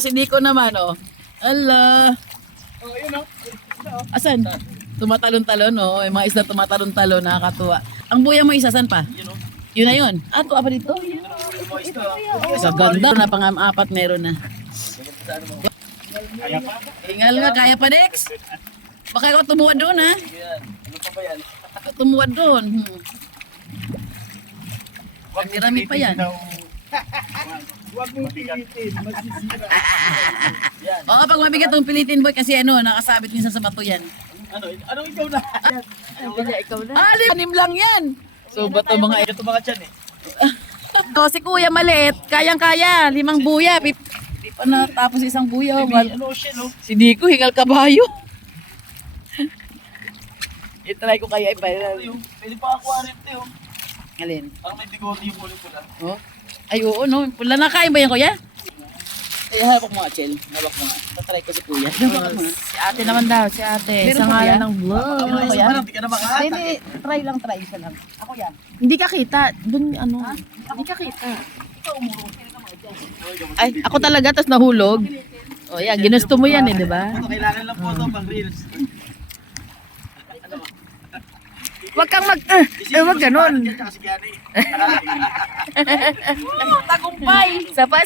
Si Nico naman, oh. Ala. Oh, yun o. Asan? Tumatalon-talon, oh. Yung mga isda tumatalon-talon, nakakatuwa. Ang buya mo isa, saan pa? Yun na yun. Ah, tuwa pa dito? Sa ganda. Na pang-apat meron na. Kaya pa? Ingal nga, kaya pa, Dex. Baka ako tumuwad doon, ha? Ano pa ba yan? Ako tumuwad doon. Marami pa yan. Huwag mong pilitin. Masisira. Oo, pag mabigat itong pilitin, boy, kasi ano, nakasabit minsan sa bato yan. Ano ikaw na? Anim lang yan. So, bato mga Ito mga tiyan eh. si kuya maliit, kayang-kaya, 5 buya. Di pa natapos isang buya. Ano siya no? Si Nico, hingal kabayo. I-try ko kaya ipa. Pwede pa aquarium ito yun. Alin? Parang may bigote yung ulit ko lang. Oh? Ay, oo, no. Pula na kain ba yan, kuya? Ay, hawak mo nga, Chel. Hawak mo nga. Tatry ko si kuya. Hawak mo nga. Si ate naman daw, si ate. Meron Sa po ngalan yan? ng vlog. Meron po yan? Hindi ka na makahata. Hindi, try lang, isa lang. Ako yan. Hindi ka kita. Doon ano. Hindi ka kita. Ay, ako talaga, tapos nahulog. O, yan, ginusto mo yan eh, di ba? Kailangan lang po ito pang reels. Huwag kang wag ganun. Tagumpay! Isa pa.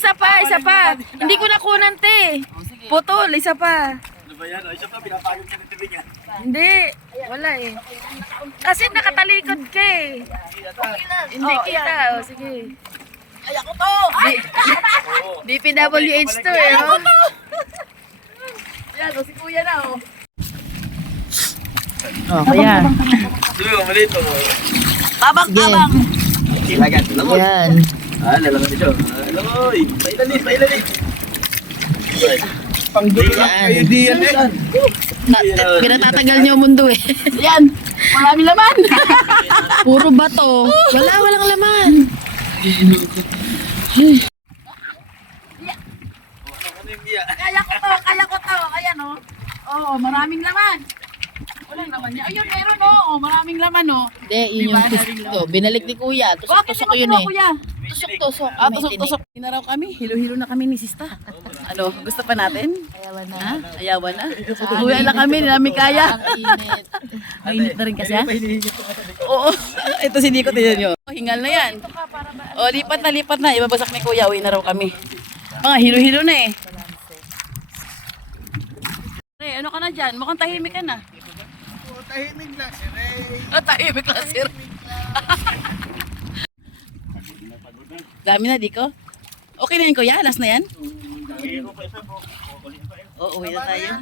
Hindi ko nakunan, te. Putol, isa pa. Ano ba yan? Isa pa, pinapagod ka ng tibig yan. Hindi. Wala eh. Kasi nakatalikod ka eh. Hindi kita. O, sige. Ay, ako to! Ay! DPWH to eh. Oh. Yan, o, si kuya na, o. Oh, kaya. Sige, malito. Tabang! Ilagan. Alam mo? Yan. Lalaman ito. Aloy! Pailalit! Panggulo lang kayo diyan eh. Pinatatagal niyo ang mundo eh. Yan, marami laman. Puro bato. Walang laman. Ano yung biya? Kaya ko to. Ayan, o. Oo, maraming laman. Walang laman niya. Ayun, meron, o. Oh, maraming laman, o. Hindi, yun yung to. Binalik ni kuya. Tusok-tusok ko yun eh. Kuya? Tusok-tusok. Ah, tusok-tusok. Hinaraw kami. Hilo-hilo na kami ni Sista. Ano, gusto pa natin? Ayawan na. Ha? Ayawan na. Uwi lang kami, hindi namin kaya. Ang init. Mainit na rin kasi, ha? Oo. Ito si Nico, tignan nyo. Hingal na yan. O, lipat na. Ibabagsak ni Kuya. Uwi na raw kami. Mga hilo-hilo na eh. Re, ano ka na dyan? Mukhang tahimik ka na. Tahimik na si Ray. Tahimik lang, sir. Dami na, Diko. Okay na yan, Kuya? Last na yan? Oo, uwi na tayo.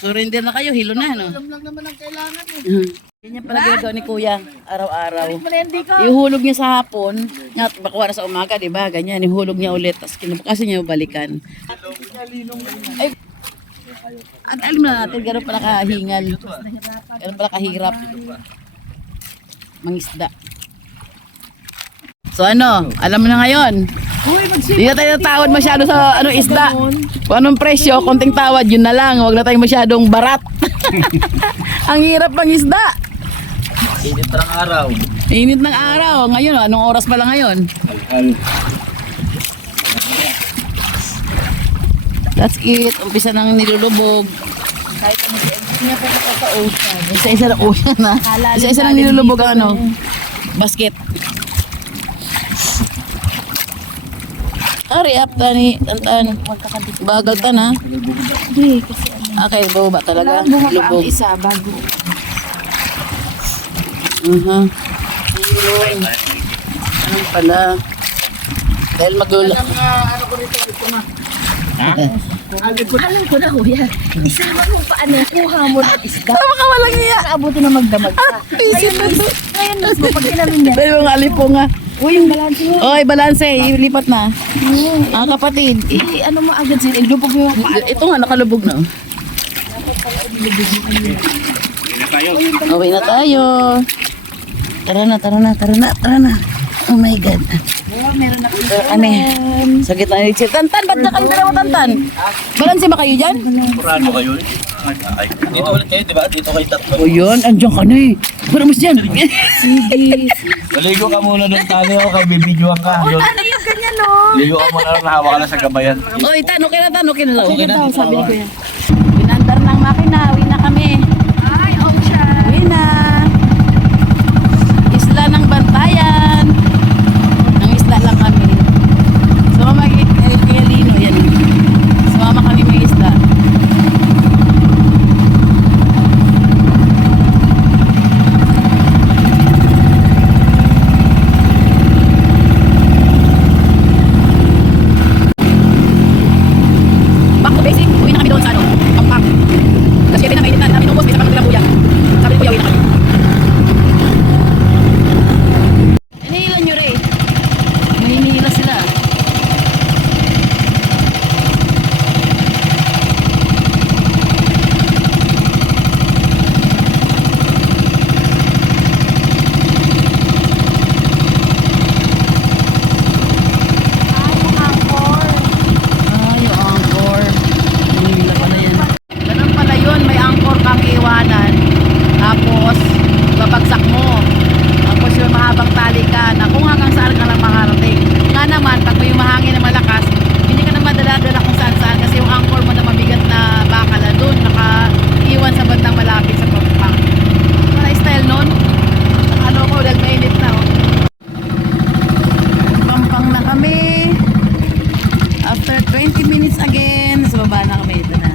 Surrender na kayo, hilo na, no? Alam lang naman ang kailangan eh. Ganyan pala ginagawa ni Kuya, araw-araw. Ihulog niya sa hapon, nga bakuha na sa umaga, di ba? Ganyan, ihulog niya ulit, tapos kinabukasan niya balikan. Ay, at alam na natin, gano'n pala kahingal. Gano'n pala kahirap. Mangisda. So ano, alam mo na ngayon. Hindi na tayo tawad masyado sa ano isda. Kung anong presyo, konting tawad, yun na lang. Huwag na tayong masyadong barat. Ang hirap ng isda. Init pa ng araw. Init ng araw. Ngayon, anong oras pa lang ngayon? That's it. Umpisa nang nilulubog. Kahit ano, hindi niya po nakaka-ocean. Isa-isa na ocean na. Isa-isa na nilulubog ang ano, basket. Hurry up, Tani. Tantan. Bagal ka na. Hindi, kasi ano. Okay, bababa talaga. Kailangan bumaba ang Lubog. isa bago. Ayun. Ano pala? Dahil maglulog. Ano ko rito? Ito na. Alam ko na kuya. Isama mo pa ano, kuha mo ng isda. Tama ka walang iya. Naabuti na magdamag ka. Ngayon mismo, pag kinamin niya. Dahil mga alipo nga. Uy, yung balanse mo. Oy, balanse. Ilipat na. Ang kapatid. Ano mo agad sila? Ilubog mo yung paa. Ito nga, nakalubog na. Uwi na tayo. Tara na. Oh my God. Meron na Ano sa gitna ni Chil. Tantan, ba't na kayo dalawa, Tantan? Balanse ba kayo dyan? Purano kayo eh. Dito ulit kayo, di ba? Dito kayo tatlo. O yun, andyan ka na eh. Paramos dyan. sige. Maligo ka muna ng tali ako kay bibidyoan ka. Ano yung ganyan? yan, oh. Liyuan mo na nahawa ka na sa gabayan. Oy, tan, okay na tan, okay na daw. Okay na daw, sabi ni Kuya. Pinandar ng makina, uwi na kami. Ay, ocean. Uwi na. Isla ng Bantayan. Ang isla lang kami. Sumama kay Lino, yan. Sumama kami may isla. Back to basic, uwi na kami doon sa ano, Pampang. Kasi kaya mainit na namin ubos, may sakang kuya. Sabi ni Kuya, uwi na kami. Hinihilan nyo rin. Mahinihila sila. Ay, yung angkor. Hinihila pala yan. Ganun pala yun, may angkor kang iwanan. Tapos, babagsak mo. Tapos yung mahabang tali ka na kung hanggang saan ka lang makarating. Nga naman, pag may mahangin na malakas, hindi ka na madala-dala kung saan-saan kasi yung angkor mo na mabigat na bakal doon, naka-iwan sa bandang malapit sa pampang. Ano style nun? Ano ko, dahil mainit na oh. Pampang na kami. After 20 minutes again, sa baba na kami. Ito na.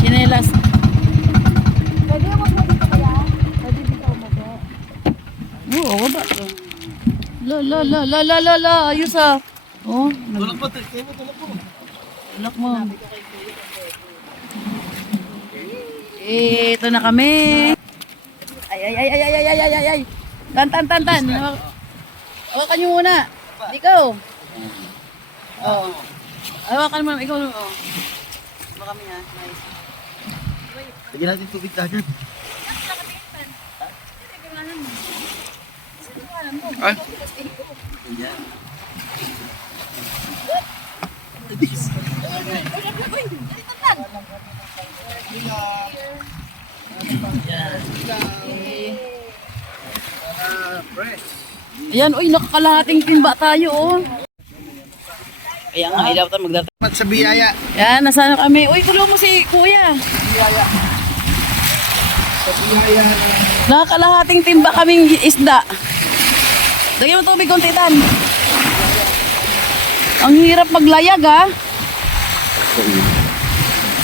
Chinelas. Pwede ako po dito kaya? Pwede dito umupo. Oo, baba. La. Ayos ah. Oh, Tulog mo, tulog mo. tulak mo. Ito na kami. Ay. Tan. Hawakan nyo muna. Ikaw. Oh. Hawakan mo. Ikaw. Oh. Hawakan kami ha. Nice. Lagyan natin tubig dagat. Ay. Ayan, uy, nakakalahating timba tayo, oh. Ayan nga, ilaw tayo magdata. Sa biyaya. Yan, nasaan na kami? Uy, tulong mo si Kuya. Nakakalahating timba kaming isda. Lagyan mo tubig konti, Tan. Ang hirap maglayag, ha?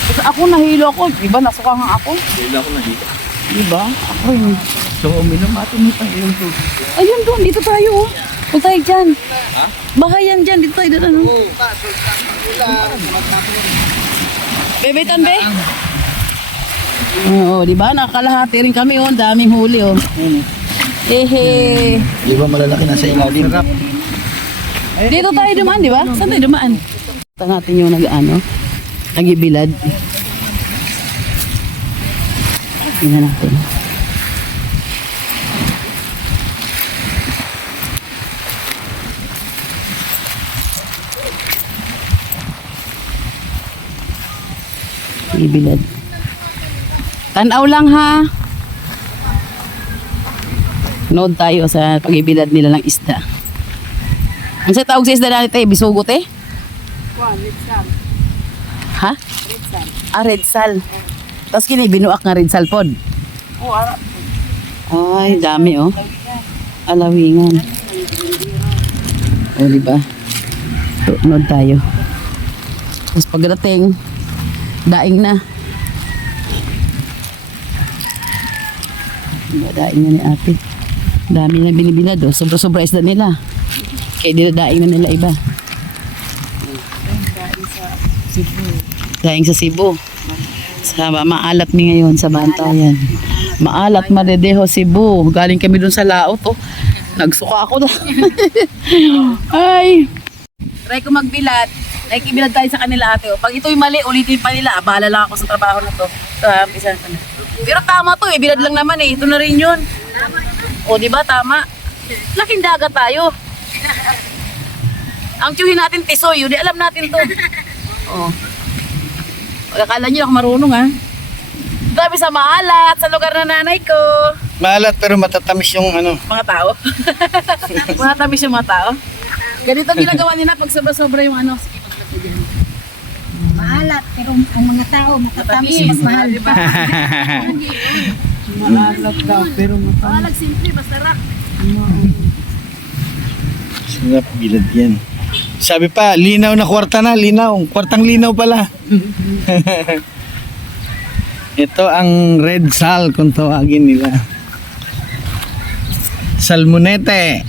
Kasi ako nahilo ako. Diba, nasuka nga ako. Dila ko na dito. Diba? Ako yun. So, uminom atin mo tayo yung tubig. Ayun doon, dito tayo, oh. Huwag tayo dyan. Bahayan dyan, dito tayo doon, ano? Bebe, Tan, be? Oo, diba? Nakakalahati rin kami, oh. Daming huli, oh. Ehe. Di ba malalaki na sa ilalim? Dito tayo dumaan, di ba? Saan tayo dumaan? Ito natin yung nag-ano, nag-ibilad. Tingnan natin. Nag-ibilad. Tanaw lang ha. Nood tayo sa pag-ibilad nila ng isda. Ang sa tawag sa isda na ito, bisugot eh? Ha? Red sal. Tapos kini binuak nga red sal pod. Ay, dami oh. Alawingan. O, diba? Nood tayo. Tapos pagdating, daing na. Daing na ni ate. Dami na binibilad oh. Sobra-sobra isda nila. Kaya dinadaing na nila iba. Daing sa Cebu. Sa maalat mi ngayon sa Bantayan. Maalat Madedeho, Cebu. Galing kami dun sa laot oh. Nagsuka ako na. Ay. Try ko magbilad. Nakikibilad tayo sa kanila ate oh. Pag ito'y mali, ulitin pa nila. Bahala lang ako sa trabaho na to. Isa na. Pero tama to eh. Bilad lang naman eh. Ito na rin yun. O diba tama? Laking dagat tayo. Ang tiyuhin natin tisoy. Yun, di alam natin to. Oh. O Akala niyo ako marunong ha. Grabe sa maalat sa lugar na nanay ko. Maalat pero matatamis yung ano. Mga tao. Mga tamis yung mga tao. Ganito ginagawa nila pag sobra-sobra yung ano. Sige, maglagay dyan. Maalat, pero ang mga tao matatamis, mas mahal. Diba? Maalat daw, pero Maalag simple, basta rock. Sarap bilad yan. Sabi pa, linaw na kwarta na, linaw. Kwartang linaw pala. Ito ang red sal kung tawagin nila. Salmonete.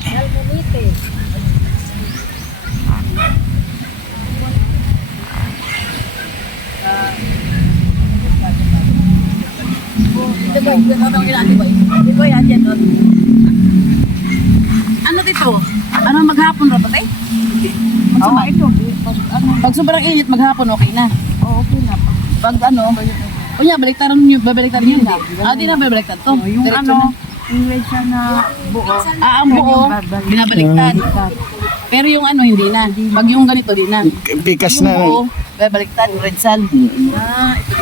Ano dito? Ano maghapon ra ba tay? Oo, ito. Pag sobrang init maghapon okay na. Oo, okay na. Pag ano, kunya baliktaran niyo, babaliktaran niyo. Di na babaliktad to. Yung Diretso ano, na. yung red siya na buo. Ang buo, binabaliktad. Pero yung ano, hindi na. Pag yung ganito, di na. Pikas Yung na. buo, babaliktad, red sal. Ito din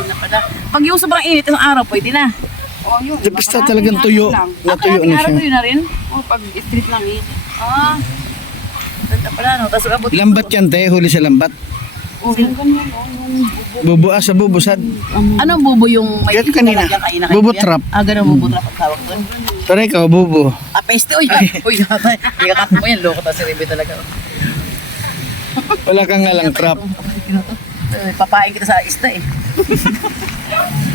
na pala. Pag yung sobrang init, isang araw, pwede na. Oo, yun. Basta talagang tuyo. Natuyo na Araw siya. tuyo na rin. Oo, pag street lang eh. Ganda pala, no? Tapos abot. Lambat yan, te. Huli sa lambat. Oo, yung ganyan, yung Bubuas sa bubusad. Anong bubo yung may Ganito kanina. Bubo trap. Ganun bubo trap ang tawag doon. Pero ikaw, bubo. Peste, uy, uy, yata. Ikakat mo yan, loko ta si Rebe talaga. Wala kang ngalang trap. Papain kita sa isda eh.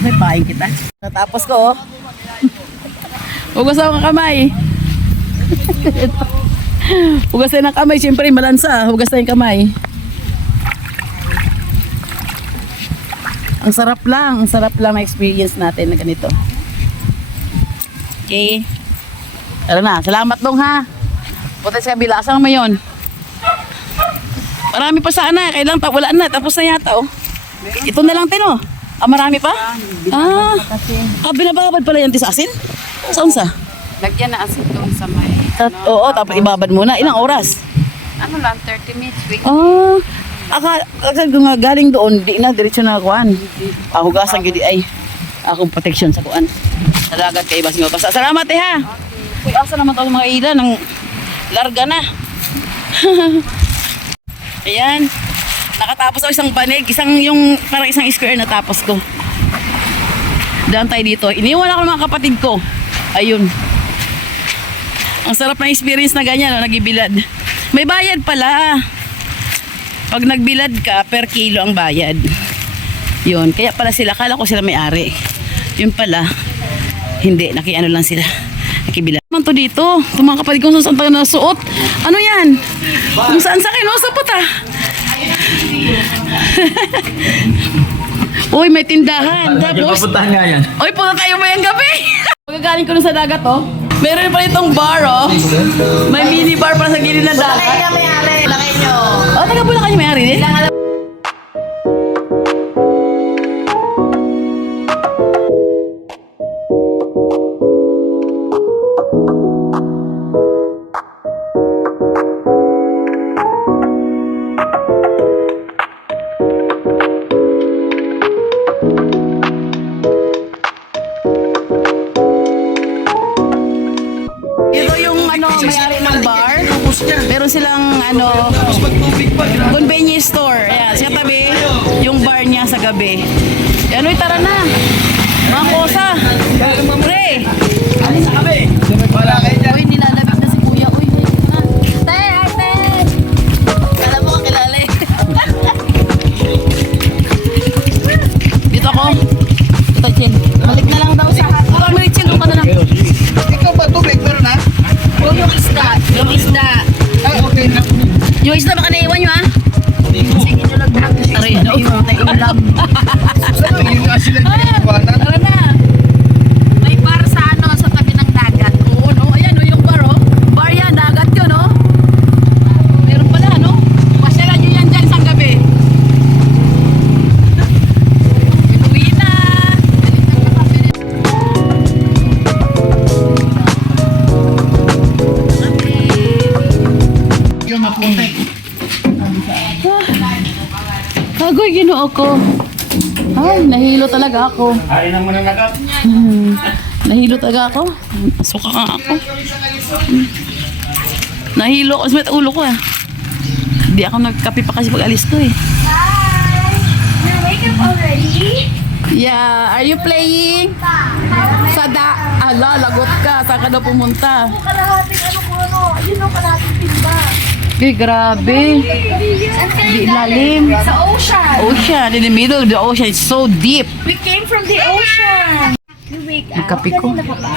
May pain kita. Natapos ko, oh. Hugas ako ng kamay. Hugas tayo ng kamay, siyempre malansa. Hugas tayo ng kamay. Ang sarap lang na experience natin na ganito. Okay. Tara na, salamat dong ha. Punta sa kabila, asang mo yun? Marami pa sana, kailang wala na, tapos na yata oh. Ito na lang tino. Marami pa? Binababad pala yan sa asin? Saan sa? lagyan na asin doon sa may, Oo, tapos ibabad muna. Ilang oras? ano lang, 30 minutes. Wait. Nga galing doon, di na, diretso na kuhan. Hugasan yun di ay. Akong protection sa kuhan. Sa dagat kay Basing Basta. Salamat eh ha. Uy, asa naman ito mga ilan, ng larga na. Ayan. Nakatapos ako isang banig, parang isang square na tapos ko. Daan tayo dito. Iniwan ako ng mga kapatid ko. Ayun. Ang sarap ng experience na ganyan, no? Nagibilad. May bayad pala. Pag nagbilad ka, per kilo ang bayad. Yun. Kaya pala sila, kala ko sila may-ari. Yun pala, hindi. Nakiano lang sila. Nakibilad. Man to dito. Itong mga kapatid kong saan tayo nasuot. Ano yan? Kung saan sa kinusapot ah. Uy, may tindahan. Tapos, Papuntahan nga yan. uy, punta tayo mayang gabi. Pagkagaling ko nun sa dagat, oh. Meron pa itong bar, oh. May mini bar para sa gilid ng dagat. Laki na may-ari. Laki nyo. Oh, taga Bulacan yung may-ari, eh. Ito yung may-ari ng bar. Meron silang convenience store. Ayan, sa tabi yung bar niya sa gabi. Ayan, uy, tara na. Mga kosa. Pre. Alin sa gabi? Uy, nilalabig na si kuya. Uy, te, ate. Kala mo kakilala eh. Dito ako. Ito, Chin. Balik na lang daw sa ito, Chin. Doon ka na lang. Ikaw ba tubig? Meron na? Yung isda. Yung isda. Ay, okay na. Yung isda baka naiwan nyo ah. Sige nyo lang dahil. Aray, no? Ulam. Yung sila niliwanan. Tara na. May bar sa sa tabi ng dagat. Oo, no? Ayan, no? Yung bar, oh. Bar yan, dagat yun, no? Meron pala, no? Pasyalan nyo yan dyan isang gabi. Pinuwi na. Yung maputi. Agoy, ginoo ko. Ay, nahilo talaga ako. Kainan mo na nagap. Nahilo talaga ako. Suka ka ako. Nahilo ako sa ulo ko Hindi ako nagkape pa kasi pag alis ko Hi! You wake up already? Yeah, are you playing? Lagot ka. Saan ka daw pumunta? Kalahating ayun o, kalahating timba. Eh, grabe. Di lalim. Sa ocean. Ocean, in the middle of the ocean. It's so deep. We came from the ocean. You wake up. Magkape ko. Kanina ka pa?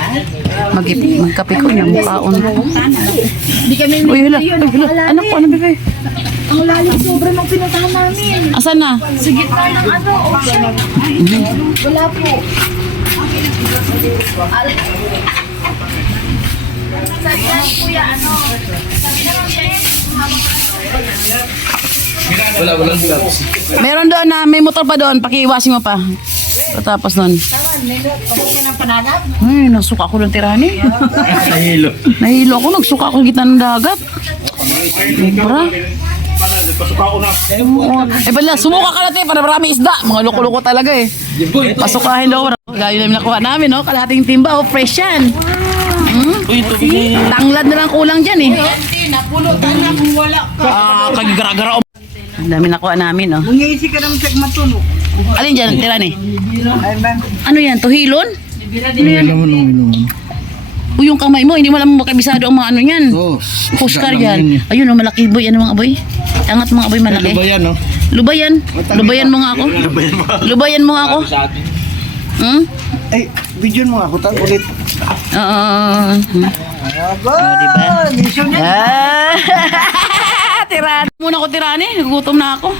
Magkape ko niya mukhaon. Hindi kami Uy, hala. Anak ko, ano bebe? Ang lalim sobra ng pinuntahan namin. Asan na? Sa gitna ng ocean. Wala po. Sabi na kuya, sabi na Walang gloves. Meron doon na, may motor pa doon. Pakiiwasin mo pa. Tapos nun. Ay, nasuka ako ng tirani. Nahilo. Nahilo ako, nagsuka ako sa gitna ng dagat. Sobra. Pasuka ko na. Bala, sumuka ka natin para marami isda. Mga loko-loko talaga Pasukahin daw. Gaya namin nakuha namin, no? Kalahating timba, fresh yan. Uy, tubig. Tanglad na lang kulang dyan kagigara-gara. Ang dami nakuha namin, no? Nangisi ka naman sa matunog. Alin dyan, tirani? Ano yan, tuhilon? Uy, yung kamay mo, hindi mo alam makabisado ang mga ano yan. Puskar yan. Ayun, malaki boy. Ano mga boy? Angat mga boy malaki. Lubayan, no? Lubayan. Lubayan mo nga ako. Lubayan mo nga ako. Ay, video mo ako. Tag ulit. Diba? Tirani. Muna ako tirani. Nagugutom na ako.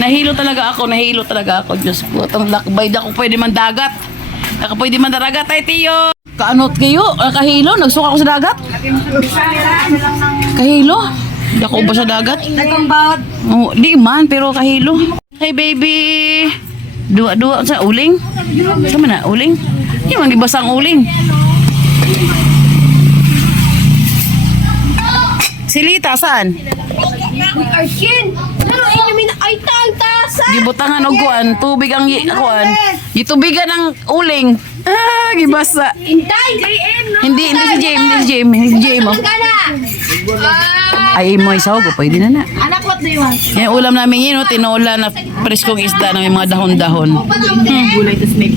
Nahilo talaga ako. Diyos ko. Itong lakbay na ako pwede man dagat. Pwede man dagat. Ay, tiyo. Kaanot kayo? Kahilo? Nagsuka ako sa dagat? Kahilo? Hindi ako ba sa dagat? Nagambawat. Oh, di man, pero kahilo. Hey, baby. Dua sa uling. Sama na, uling? Hindi man gibasa ang uling. Silita, saan? Arkin! Pero inumin ay tagtasan! Gibutangan og kuan, tubig ang kuan. Gitubigan ang uling. Gibasa. Intay! JM, no? Hindi si James, oh. Ay, mo isaw ko, pwede na na. Anak, what do you want? Yan ulam namin yun, tinola na preskong isda na may mga dahon-dahon.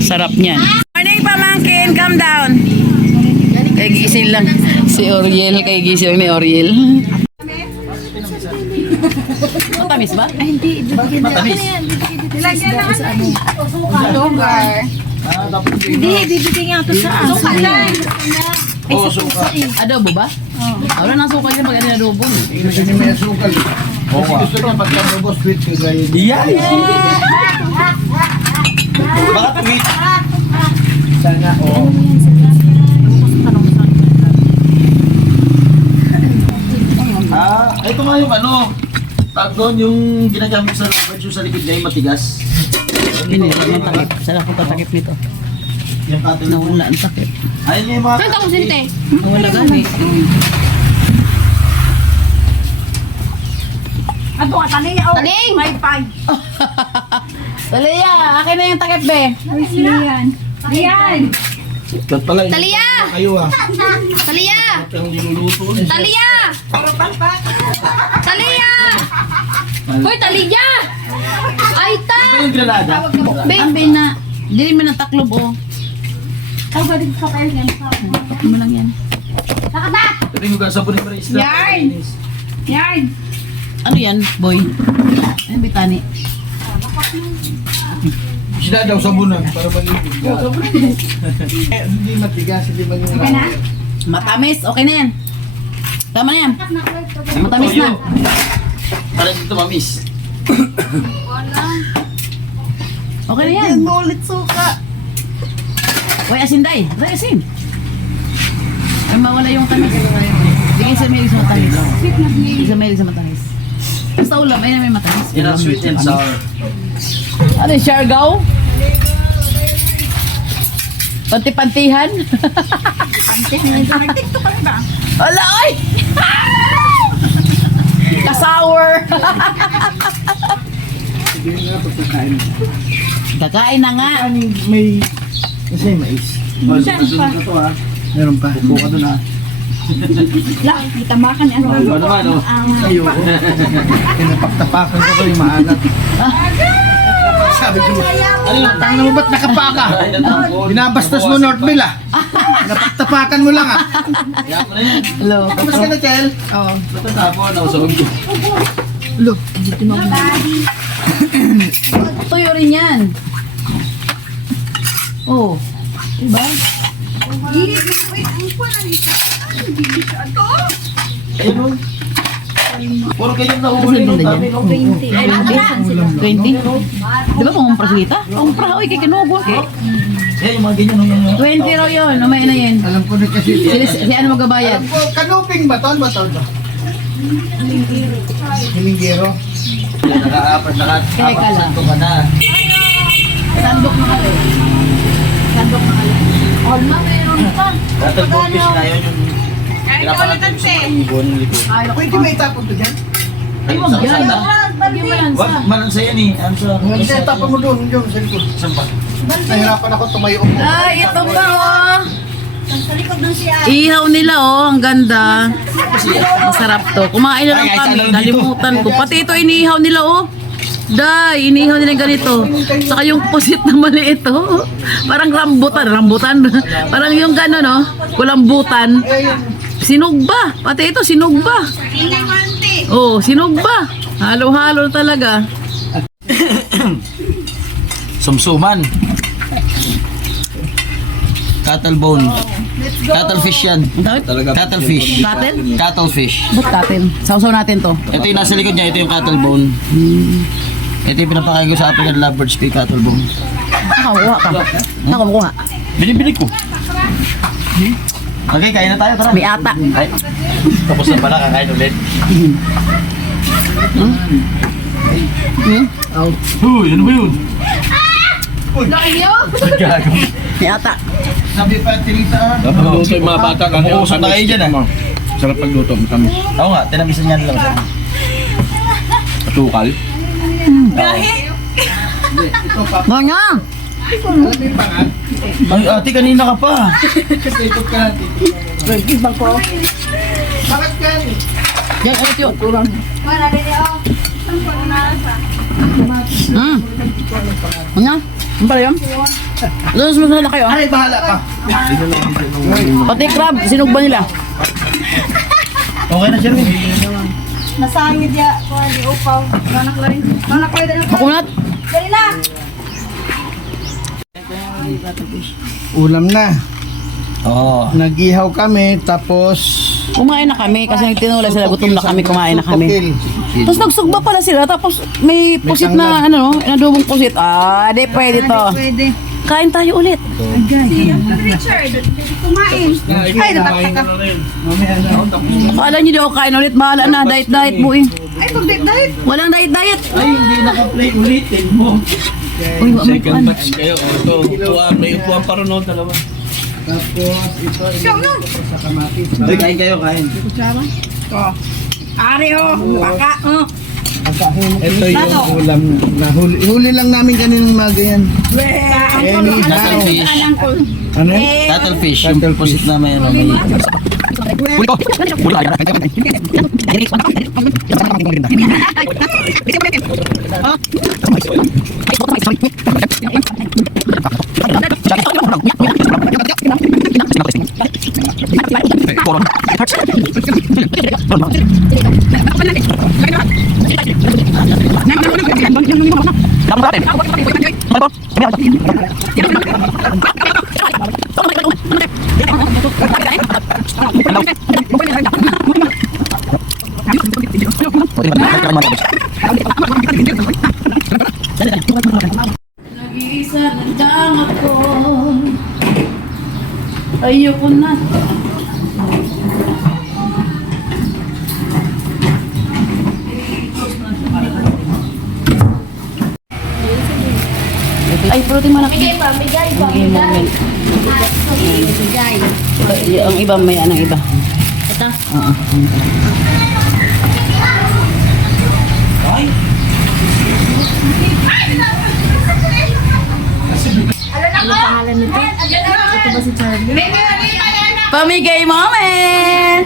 Sarap niyan. Morning, pamangkin, calm down. Kay gising lang si Oriel, ni Oriel. Matamis ba? Ay, hindi. Matamis. Nilagyan na sugar. Hindi, bibigyan niya ito sa suka lang. Adobo ba? Wala nang suka yun pag ano adobo. Kasi may asukal. Gusto naman pagka-adobo sweet kagaya. Baka tweet. Sana, Ito nga yung tag doon yung ginagamit sa rubber shoe sa likod niya yung matigas. Hindi, ang takip. Saan ako tatakip nito? Yung cutting na Nawala ang takip. Ayun yung mga... Saan ka kung sinte? Nawala gani. Ato ka, taling! Taling! Wi-Fi! Talia, akin na yung takip, be. Ay, siyan. Ayan! Sikat pala yun. Talia! Kayo Talia! Yung niluluto. Talia! Talia! Hoy, Talia! Ay, ta! Ano yung granada? Ambe na. Dili mo ng taklob, oh. Ay, pwede ka tayo yan. Taklob mo lang yan. Nakata! Ito yung sabunin mo rin isda. Yarn! Yarn! Ano yan, boy? Ano bitani? sila daw sabunan para malilig ka. Hindi matigas, hindi man yung... Okay na? Matamis, okay na yan. Tama na yan. Matamis na. Para dito mamis. Okay na yan. Mo ulit suka. Uy, asin day. Uy, asin. Ay, mawala yung tamis. Bigay sa may sa matamis. Bigay sa may sa matamis. Basta ulam, ay na may matamis. Yan ang sweet and sour. Ano yung siargaw? Panti-pantihan? Nag-tiktok ka ba? Wala, oy! Kasour! Kakain na nga. May... Kasi mais. Meron pa. Buka doon ha. La, itamakan ano. Ano naman, oh. Ayoko. Pinapaktapakan ko yung maalat. Sabi ko, tanga mo ba't nakapaka? Binabastos mo Northville ah. Napaktapakan mo lang ah. Kaya mo na yan. Hello. Tapos ka na, Chel? Oo. Natatapon, nausawag ko. Look. Tuyo rin yan. Oh. Diba? Ayun, oh. Puro kayong nahuhuli nung dami, no? 20. Di ba kung prasita? Kung pra, oy, kay kinugo. Eh, yung mga ganyan, no? Yung... 20 raw yun. Umay na yun. Alam ko na kasi. Si ano magbabayad? Alam ko, kanuping ba to? Ano ba to? Hilinggero. Naka-apat, Teka lang. ko ka na. Sandok na kayo. Sandok na kayo. All na, meron pa. Tatalbong fish na yun, yung... Pinapakatan sa ibon, likod. Pwede may tapon to dyan? Ayun, sa kasada. Hindi mo lang Wag, sa. malansa yan eh. Ano sa... Hindi, tapon mo doon. Yung sa likod. Saan ba? Nahirapan ako tumayo ko. Ay, ito pa oh. Sa likod ng siya. Ihaw nila oh, ang ganda. Masarap to. Kumain na lang kami, kalimutan ko. Pati ito inihaw nila oh. Day, inihaw nila ganito. Saka yung pusit na maliit oh. Parang rambutan. Parang yung gano'n oh, kulambutan. Sinugba, pati ito sinugba. Ingay mo, auntie. Oh, sinugba. Halo-halo talaga. Sumsuman. Cuttlefish Cuttlefish yan. Cuttlefish. Katel? Cuttlefish. Ba't katel? Sausaw natin to. Ito yung nasa likod niya, ito yung cuttlebone. Ito yung pinapakain ko sa African lovebirds kay cuttlebone. Nakakuha ka. Nakakuha. Binibili ko. Okay, kain na tayo, tara. May ata. Ay, tapos na pala, kakain ulit. Uy, ano ba yun? Gago. May ata. Sabi pa, Tirita. Luto yung mga bata kasi Umuusap na kayo dyan, ah. Sarap pagluto, matamis. Oo nga, tinamisan niya lang sa... Tukal. Mga! Ay, ate, kanina ka pa. Ikot ka natin. Bakit ka? Yan, ito yun. Wala, bili ako. Mga? Ano pala yun? Doon sumunod na kayo. Ay, bahala ka. Pati crab, sinugba nila. Okay na, Sherwin. Nasangit ya. Kuha, di upaw. Nanak lang rin. Nanak lang rin. Makunat. Dali na. Ulam na. Oo. Nag-ihaw kami, tapos... Kumain na kami kasi nagtinula sila. Gutom na kami, kumain na kami. Tukil. Tapos nagsugba pala sila. Tapos may pusit na, ano, inadubong pusit. Ah, di pwede to. Pwede. Kain tayo ulit. Richard, kumain. Ay, natakta ka. Akala nyo di ako kain ulit. Bahala na. Diet buing. Ay, pag-diet. Walang diet. Ay, hindi naka-play ulitin mo. Uy, Second batch kayo. Ito, may upuan pa rin dalawa. Tapos, ito, sa kamatis. Ay, kain kayo, kain. Ari, oh. Baka, oh. Ito yung ulam na huli lang namin kaninang maga yan. Cuttlefish. Ano yun? Cuttlefish. Yung pusit na may ano, may... Nag-iisa ng damot ko. Ayoko na. Ay, protein mo na. Bigay pa, bigay pa. Bigay mo. Bigay. Ang iba may anong iba. Ito. Oo. Ay! pangalan nito? Ito ba si Charlie? Pamigay moment!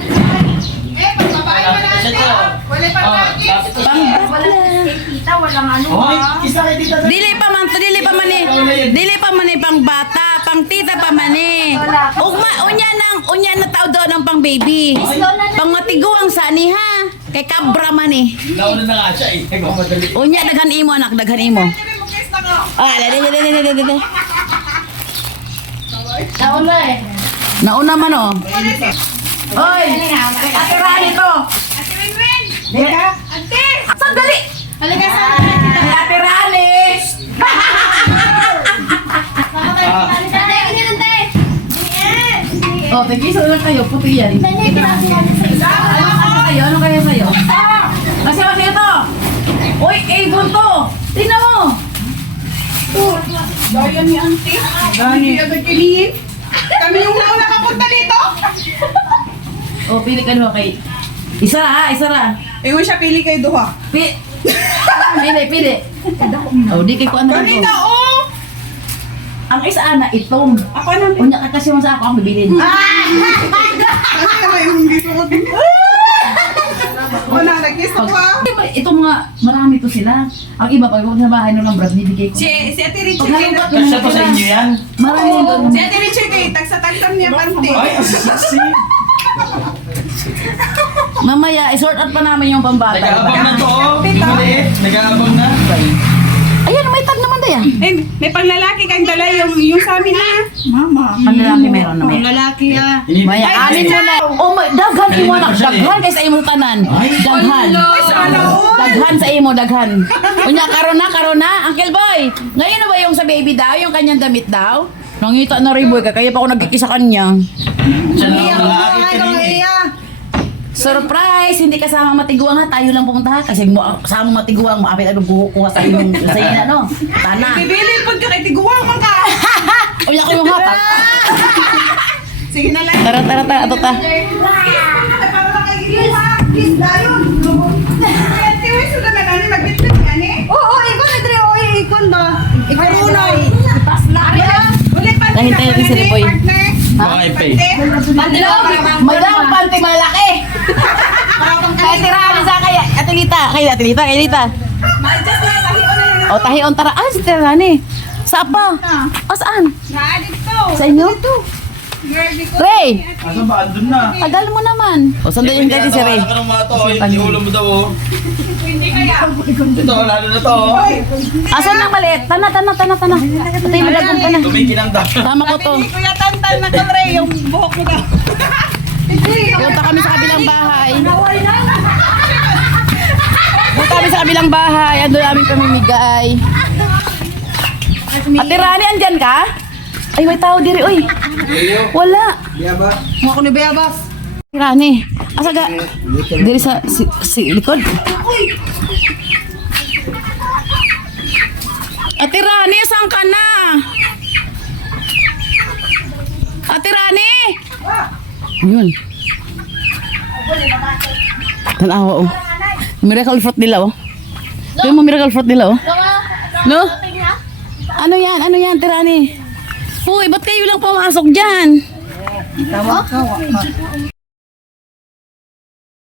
Kita, walang ano. Dili pa man ni pang bata, pang tita pa man ni. Unya na tao daw ng pang baby. Pang matiguang sa ni ha. Kay kabra man ni. Nauna na nga siya eh. Unya daghan imo anak, daghan imo. Ah, dali. Nauna man oh. Hoy, Ate Rani to. Sandali. Halika sa Ate Rani. Oh, tigisa lang kayo, puti yan. Ano kaya sa'yo? Kasi ito. Uy, Avon to. Tingnan mo. Bayan ni auntie. Hindi agad kilihin. Kami yung nauna kapunta dito. Oh, pili ka doon kay... Isa ra. Ewan siya pili kay Duha. Pili. Oh, di kay ko ano Kanina, ko. oh! Ang isa ana itong. Ako na. Unya ka kasi mo sa ako ang bibilin. Kasi naman yung dito ko din. Wala, nag-kiss ako ah. Itong mga marami to sila. Ang iba pag sa bahay nung Brad bibigay ko. Si Ate Richie Pag kay nalubat yung Kasya mga pa sa sila. inyo yan? Marami doon. Si Ate Richie kay tagsa-tagsam niya panty. Ay, asasasi. Mamaya, isort out pa namin yung pambata. Nag-aabang na to. Yung maliit. Nag-aabang na. Ayan, may tag naman daya. Eh, may panglalaki kang dala yung sa amin na. Mama. Ang lalaki meron naman. Lalaki ah. Maya, amin mo na. Oh, daghan imo anak. Daghan kay sa imo tanan. Daghan. Daghan sa imo, daghan. Unya, karon na. Uncle Boy, ngayon na ba yung sa baby daw? Yung kanyang damit daw? Nangita na rin boy, kaya pa ako nagkikisa kanya. Siya na lang nag-aakit kanina. Surprise! Hindi kasama matiguang ha. Tayo lang pumunta ha. Kasi kasama matiguang, maapit ano kuha sa inyo. Sa inyo na, no? Tana. Bibilin pag kakitiguan man ka. Unya ko yung hatak. Sige na lang. Tara. Ato ta. Para lang kay Giliwa. Kiss dayon. Ate, wala sila na gani magbitbit yan eh. Oo, ikon na dre. Oo, ikon ba? Ikon na Uno. dre. Ipas na. Ulit pa Dahil tayo ni Sir Boy. Baka ipay. Madang panty malaki. Kaya tirahan sa kaya. Ate Lita. O, tahion tara. Ah, si Tirani. Saan pa? O, saan? Na dito. Sa inyo? Girl, di ko. Ray! Asa ba? Andun na. Tagal mo naman. O, sandali yung dati si Ray. Ka ng mga to. Ay, yung ulo mo daw. oh. Hindi kaya. Ito, lalo na to. oh. Asan nang maliit? Tana. Ate, madagong ka na. Tumikinang daw. Tama ko to. Hindi kuya tantan na kalre yung buhok mo daw. Punta kami sa kabilang bahay. Ando namin pamimigay. Ate Rani, andyan ka? Ay, may tao diri, oy. Wala. Mga ko ni Bebas. Ate Rani, asa ga? Diri sa si likod. Ate Rani, saan ka na? Ate Rani! Ayun. Tanawa, oh. Miracle fruit nila, oh. Ito mo miracle fruit nila, oh. No? Ano yan, Tirani? Uy, ba't kayo lang pumasok dyan?